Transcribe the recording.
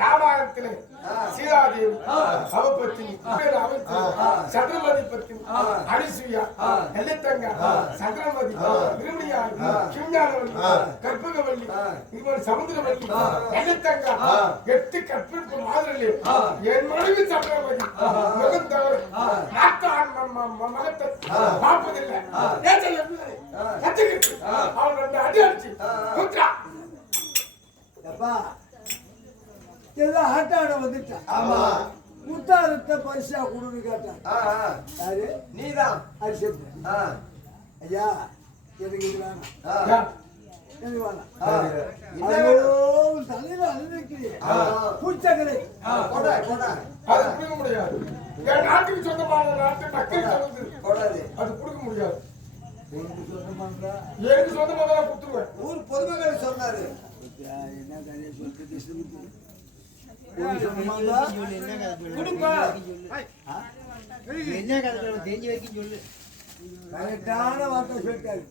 ராமாயணத்திலே சீதாதேவி அவபத்தினி சந்திரமதி பத்தினி அரிசுயா எல்லைத்தங்கா சந்திரமதி திருமணியார் கிம்ஞானவல்லி கற்பகவல்லி இவர் சமுத்திரவல்லி எல்லைத்தங்கா 8 கற்பிற்கு மாதிரிலே என் மனைவி சந்திரமதி மகன் தவறு நாட்டான் மகத்தை பார்ப்பதில்லை கத்துக்கிட்டு அவன் 2 அடி அடிச்சு குற்றா எல்லாம் ஆட்டாட வந்துட்டான். ஆமா முத்தாரத்தை பரிசா கொடுன்னு கேட்டான். யாரு நீதான் அரிசத்து. ஐயா எனக்கு இது வேணாம், எனக்கு வேணாம். தலையில அழுதுக்கிறீ பூச்சக்கரை அது கொடுக்க முடியாது. என் நாட்டுக்கு சொந்தமான நாட்டு மக்கள் சொல்லுது அது கொடுக்க முடியாது. எனக்கு சொந்தமாக கொடுத்துருவேன். ஊர் பொதுமக்கள் சொன்னாரு. என்ன கதையை சொல்லிட்டு கரெக்டான வார்த்தை சொல்லிட்டாரு.